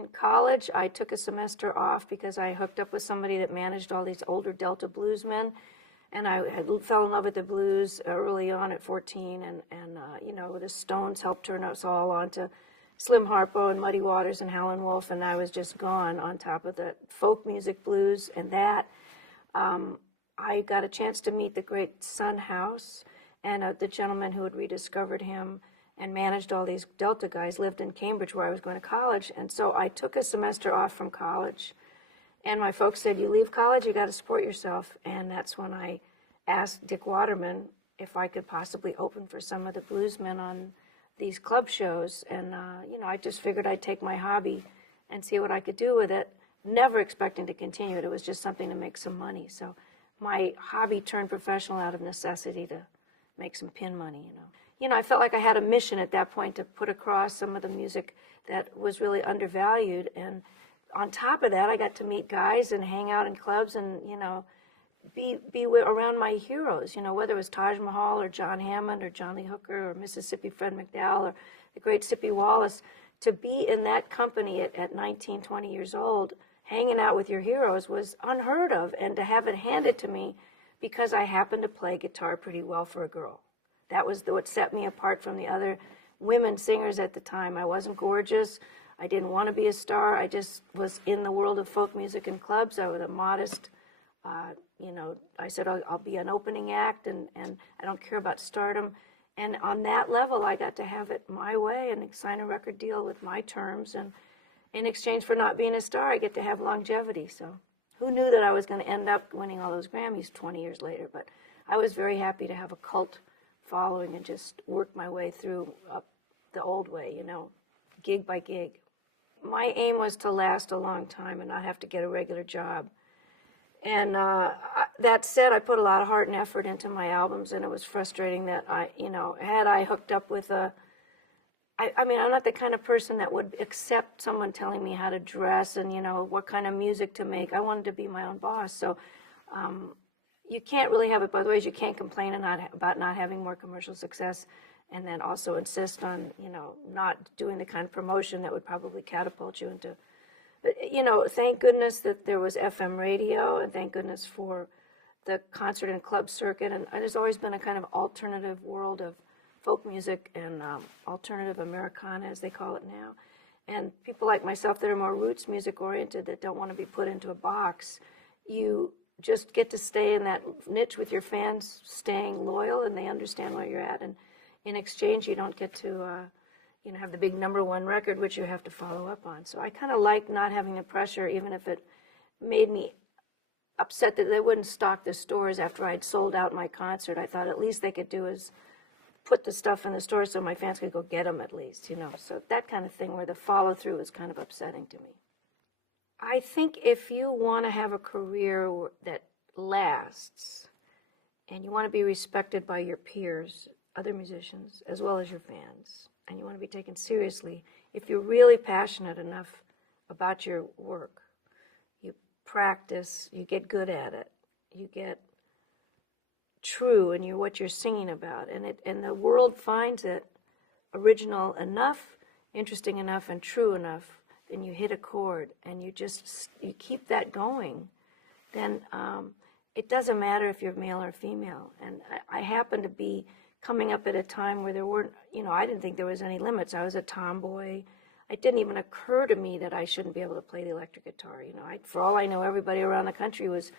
in college, I took a semester off because I hooked up with somebody that managed all these older Delta bluesmen, and I fell in love with the blues early on at 14, and you know, the Stones helped turn us all on to Slim Harpo and Muddy Waters and Howlin' Wolf, and I was just gone on top of the folk music, blues, and that. I got a chance to meet the great Son House, and the gentleman who had rediscovered him and managed all these Delta guys lived in Cambridge, where I was going to college. And so I took a semester off from college, and my folks said, you leave college, you got to support yourself. And that's when I asked Dick Waterman if I could possibly open for some of the bluesmen on these club shows. And you know, I just figured I'd take my hobby and see what I could do with it, never expecting to continue it. It was just something to make some money. So my hobby turned professional out of necessity to make some pin money, you know. You know, I felt like I had a mission at that point to put across some of the music that was really undervalued. And on top of that, I got to meet guys and hang out in clubs and, you know, be around my heroes, you know, whether it was Taj Mahal or John Hammond or John Lee Hooker or Mississippi Fred McDowell or the great Sippy Wallace. To be in that company at 19, 20 years old, hanging out with your heroes was unheard of. And to have it handed to me because I happened to play guitar pretty well for a girl. That was what set me apart from the other women singers at the time. I wasn't gorgeous. I didn't want to be a star. I just was in the world of folk music and clubs. I was a modest, you know, I said, I'll be an opening act, and I don't care about stardom. And on that level, I got to have it my way and sign a record deal with my terms. And in exchange for not being a star, I get to have longevity. So who knew that I was going to end up winning all those Grammys 20 years later? But I was very happy to have a cult following and just work my way through up the old way, you know, gig by gig. My aim was to last a long time and not have to get a regular job. And that said, I put a lot of heart and effort into my albums, and it was frustrating that you know, had I hooked up with I mean, I'm not the kind of person that would accept someone telling me how to dress and, you know, what kind of music to make. I wanted to be my own boss. So you can't really have it both ways. You can't complain about not having more commercial success and then also insist on, you know, not doing the kind of promotion that would probably catapult you into. But, you know, thank goodness that there was FM radio, and thank goodness for the concert and club circuit. And there's always been a kind of alternative world of folk music and alternative Americana, as they call it now. And people like myself that are more roots music oriented, that don't want to be put into a box, you just get to stay in that niche with your fans, staying loyal, and they understand where you're at. And in exchange, you don't get to, you know, have the big #1 record, which you have to follow up on. So I kind of like not having the pressure, even if it made me upset that they wouldn't stock the stores after I'd sold out my concert. I thought at least they could do is put the stuff in the store so my fans could go get them at least, you know. So that kind of thing where the follow-through is kind of upsetting to me. I think if you want to have a career that lasts and you want to be respected by your peers, other musicians, as well as your fans, and you want to be taken seriously, if you're really passionate enough about your work, you practice, you get good at it, you get true in what you're singing about, and the world finds it original enough, interesting enough, and true enough, and you hit a chord, and you keep that going, then it doesn't matter if you're male or female. And I happen to be coming up at a time where there weren't, you know, I didn't think there was any limits. I was a tomboy. It didn't even occur to me that I shouldn't be able to play the electric guitar. You know, for all I know, everybody around the country was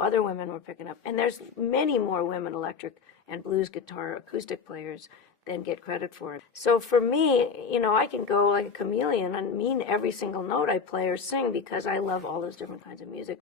other women were picking up. And there's many more women electric and blues guitar acoustic players than get credit for it. So for me, you know, I can go like a chameleon and mean every single note I play or sing because I love all those different kinds of music.